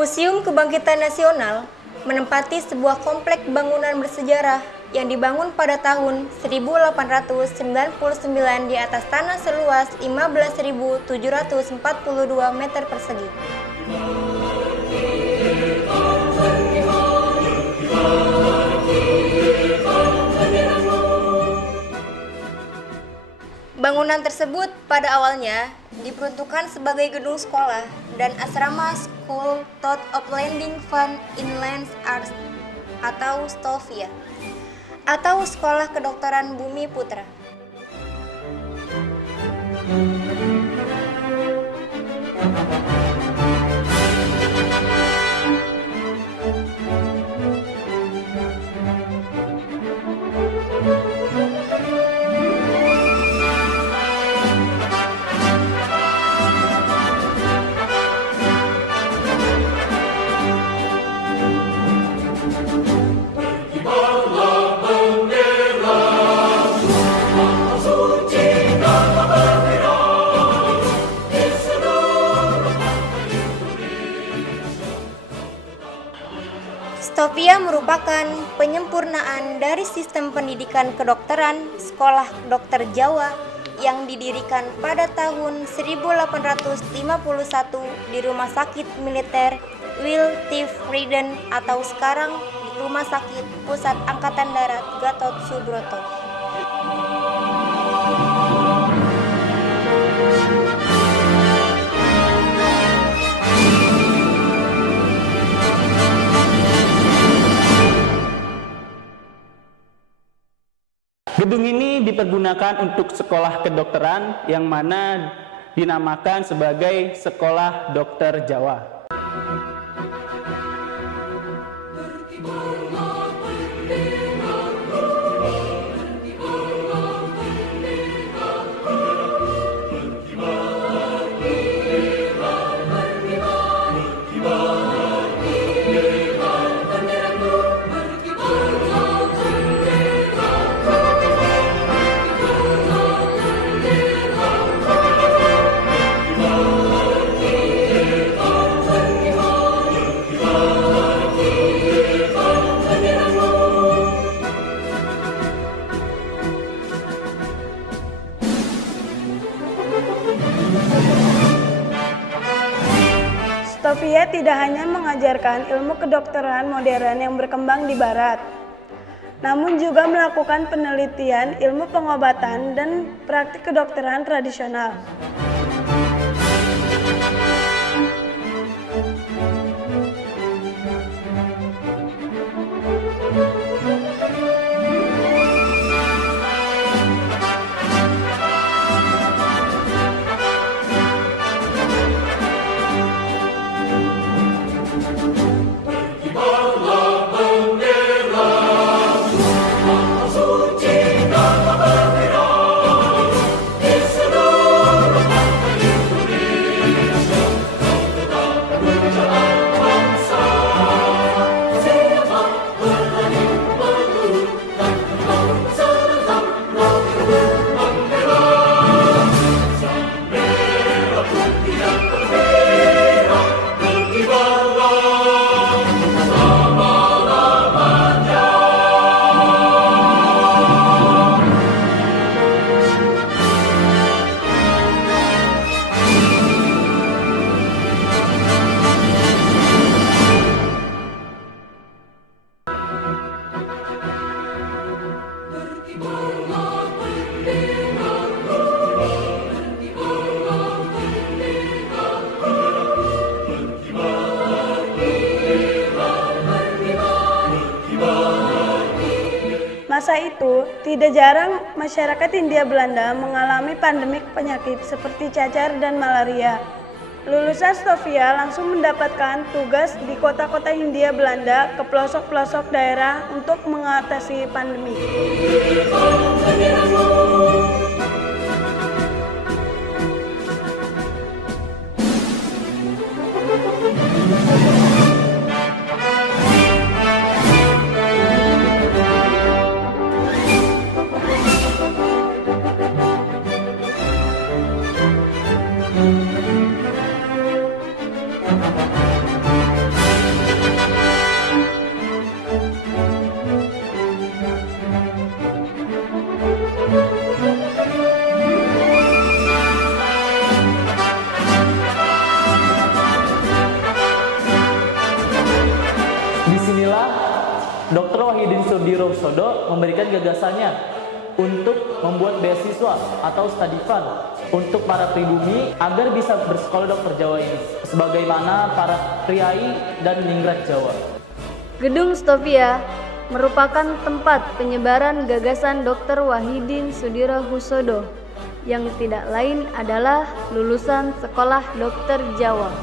Museum Kebangkitan Nasional menempati sebuah komplek bangunan bersejarah yang dibangun pada tahun 1899 di atas tanah seluas 15.742 meter persegi. Bangunan tersebut pada awalnya diperuntukkan sebagai gedung sekolah dan asrama School Thought of Landing Fund Inland Arts atau STOFIA atau Sekolah Kedokteran Bumi Putra. STOFIA merupakan penyempurnaan dari sistem pendidikan kedokteran Sekolah Dokter Jawa yang didirikan pada tahun 1851 di Rumah Sakit Militer Wiltfrieden atau sekarang Rumah Sakit Pusat Angkatan Darat Gatot Subroto. Gedung ini dipergunakan untuk sekolah kedokteran yang mana dinamakan sebagai Sekolah Dokter Jawa. STOFIA tidak hanya mengajarkan ilmu kedokteran modern yang berkembang di Barat, namun juga melakukan penelitian ilmu pengobatan dan praktik kedokteran tradisional. masa itu, tidak jarang masyarakat Hindia Belanda mengalami pandemik penyakit seperti cacar dan malaria. Lulusan Stovia langsung mendapatkan tugas di kota-kota Hindia Belanda ke pelosok-pelosok daerah untuk mengatasi pandemi. Disinilah Dr. Wahidin Sudirohusodo memberikan gagasannya untuk membuat beasiswa atau study fund untuk para pribumi agar bisa bersekolah dokter Jawa ini, sebagaimana para priai dan ningrat Jawa. Gedung Stovia merupakan tempat penyebaran gagasan Dr. Wahidin Sudirohusodo yang tidak lain adalah lulusan Sekolah Dokter Jawa.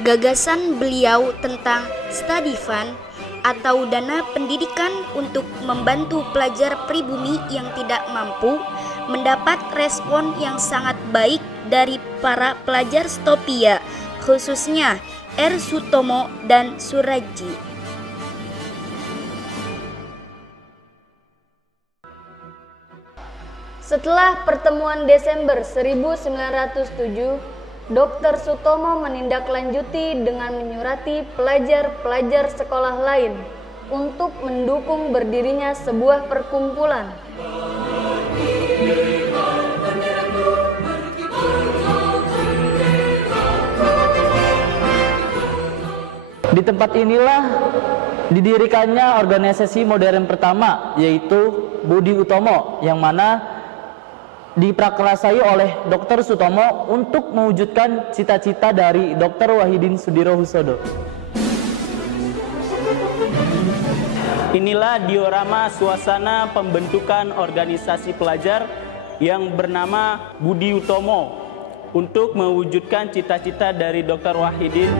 Gagasan beliau tentang study fund atau dana pendidikan untuk membantu pelajar pribumi yang tidak mampu mendapat respon yang sangat baik dari para pelajar Stovia, khususnya R. Sutomo dan Suraji. Setelah pertemuan Desember 1907, Dr. Sutomo menindaklanjuti dengan menyurati pelajar-pelajar sekolah lain untuk mendukung berdirinya sebuah perkumpulan. Di tempat inilah didirikannya organisasi modern pertama, yaitu Budi Utomo, yang mana diprakarsai oleh Dr. Sutomo untuk mewujudkan cita-cita dari Dr. Wahidin Sudirohusodo. Inilah diorama suasana pembentukan organisasi pelajar yang bernama Budi Utomo untuk mewujudkan cita-cita dari Dr. Wahidin.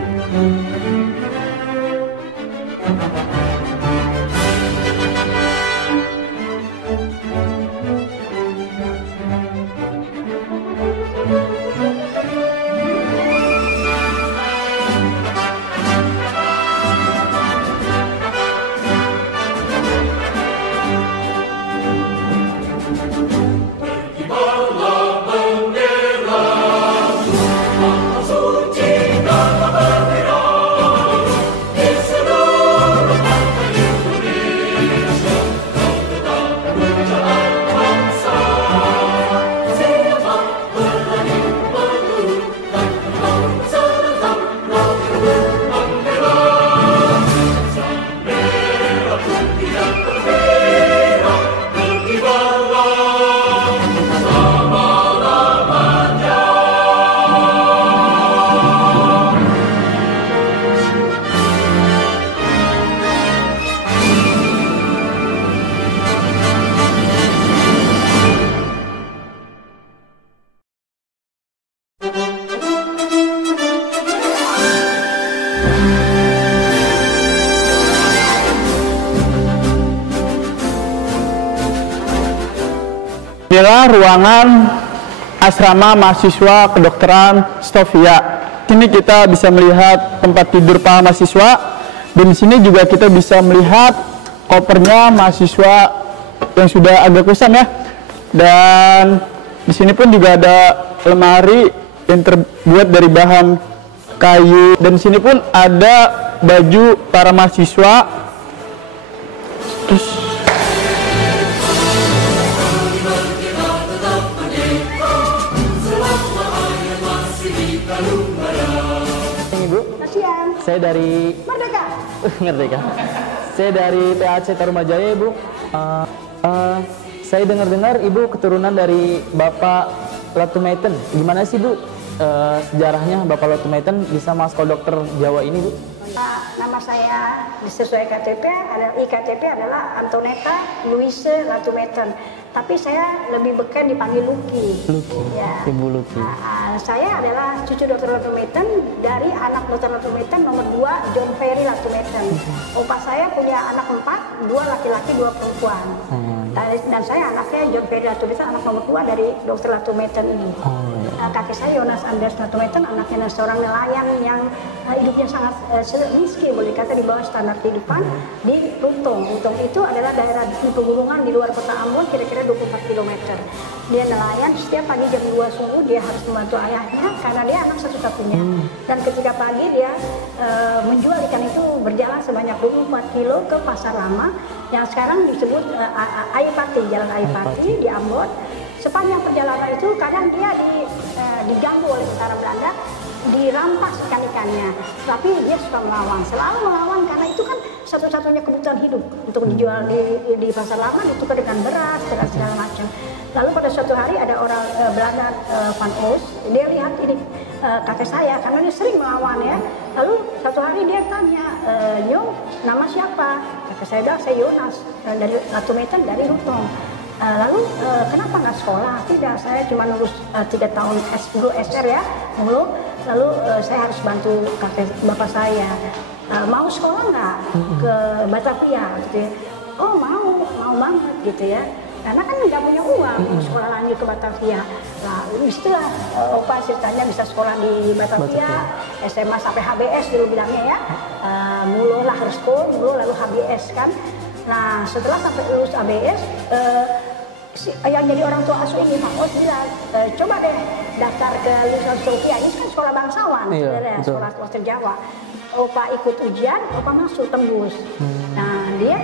Inilah ruangan asrama mahasiswa kedokteran Stovia. Sini kita bisa melihat tempat tidur para mahasiswa, dan di sini juga kita bisa melihat kopernya mahasiswa yang sudah agak kusam ya. Dan di sini pun juga ada lemari yang terbuat dari bahan kayu, dan di sini pun ada baju para mahasiswa. Terus saya dari Merdeka. Merdeka. Saya dari PAC Tarumajaya, Ibu. Saya dengar-dengar Ibu keturunan dari Bapak Latumeiten. Gimana sih, Bu, sejarahnya Bapak Latumeiten bisa masuk dokter Jawa ini, Bu? Nama saya sesuai KTP IKTP adalah Antonetta Louise Latumeten. Tapi saya lebih beken dipanggil Luki. Ya. Ibu Luki. Saya adalah cucu Dr. Latumeten dari anak Dr. Latumeten nomor 2 John Ferry Latumeten. Opa saya punya anak 4, 2 laki-laki 2 perempuan. Dan saya anaknya John Ferry Latumeten, anak nomor 2 dari Dr. Latumeten ini. Kakek saya Jonas Anders Latumeten, anaknya seorang nelayan yang hidupnya sangat miskin, boleh dikata di bawah standar kehidupan di Luntong. Luntong itu adalah daerah di pegunungan di luar kota Ambon, kira-kira 24 km. Dia nelayan, setiap pagi jam 2 subuh dia harus membantu ayahnya karena dia anak satu-satunya. Dan ketika pagi dia menjual ikan itu berjalan sebanyak 24 kilo ke Pasar Lama yang sekarang disebut Ayepati, Jalan Ayepati di Ambon. Sepanjang perjalanan itu kadang dia diganggu oleh tentara Belanda, dirampas ikan-ikannya, tapi dia suka melawan, selalu melawan karena itu kan satu-satunya kebutuhan hidup untuk dijual di Pasar Lama, ditukar dengan beras dan segala macam. Lalu pada suatu hari ada orang Belanda, Van Oos, dia lihat ini kakek saya karena dia sering melawan ya. Lalu satu hari dia tanya, "Nyo, nama siapa?" Kakek saya bilang, "Saya Jonas dari Latumeten dari Luntong." Lalu kenapa nggak sekolah? Tidak, saya cuma lulus 3 tahun dulu SR ya, dulu. Lalu saya harus bantu kakek bapak saya. Mau sekolah nggak ke Batavia? Gitu ya. Oh mau banget gitu ya. Karena kan nggak punya uang sekolah lanjut ke Batavia. Nah disitulah opa ceritanya bisa sekolah di Batavia, SMA sampai HBS dulu bilangnya ya. Mulu lah harus mulu lalu HBS kan. Nah setelah sampai lulus HBS, yang jadi orang tua asuh ini Pak Os bilang, coba deh daftar ke Lulusan Sofia, ini kan sekolah bangsawan, sekolah swasta Jawa. Opa ikut ujian, opa masuk tembus. Nah dia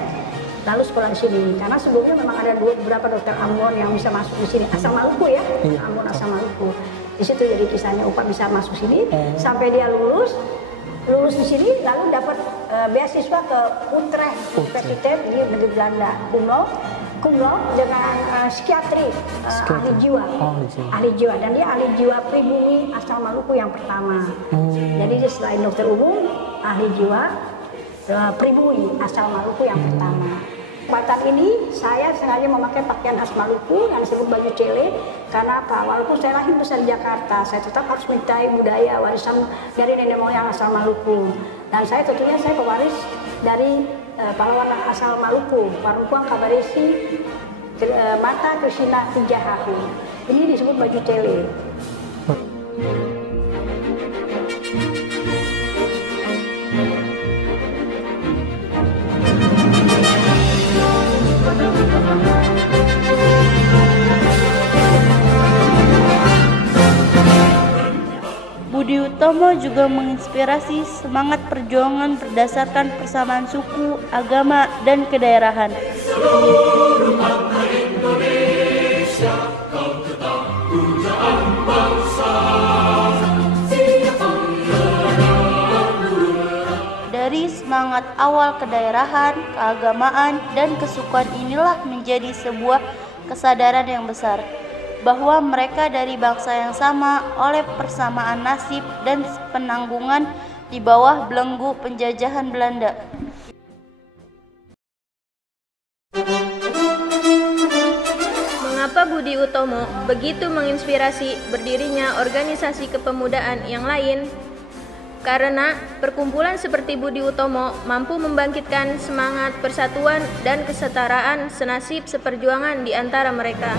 lalu sekolah di sini karena sebelumnya memang ada beberapa dokter Ambon yang bisa masuk di sini, asal Maluku ya, Ambon asal Maluku. Di situ jadi kisahnya opa bisa masuk sini sampai dia lulus di sini lalu dapat beasiswa ke Utrecht Universiteit di negeri Belanda, kumlot dengan psikiatri, ahli jiwa, dan dia ahli jiwa pribumi asal Maluku yang pertama. Jadi dia selain dokter umum, ahli jiwa pribumi asal Maluku yang pertama. Kesempatan ini saya sengaja memakai pakaian khas Maluku yang disebut baju cele. Karena apa? Walaupun saya lahir besar di Jakarta, saya tetap harus mencintai budaya warisan dari nenek moyang asal Maluku. Dan saya tentunya saya pewaris dari pahlawan asal Maluku, Parungkuang Kabaresi Mata Krisina Tijahahu. Ini disebut baju cele. Budi Utomo juga menginspirasi semangat perjuangan berdasarkan persamaan suku, agama, dan kedaerahan. Dari semangat awal kedaerahan, keagamaan, dan kesukuan inilah menjadi sebuah kesadaran yang besar bahwa mereka dari bangsa yang sama oleh persamaan nasib dan penanggungan di bawah belenggu penjajahan Belanda. Mengapa Budi Utomo begitu menginspirasi berdirinya organisasi kepemudaan yang lain? Karena perkumpulan seperti Budi Utomo mampu membangkitkan semangat persatuan dan kesetaraan senasib seperjuangan di antara mereka.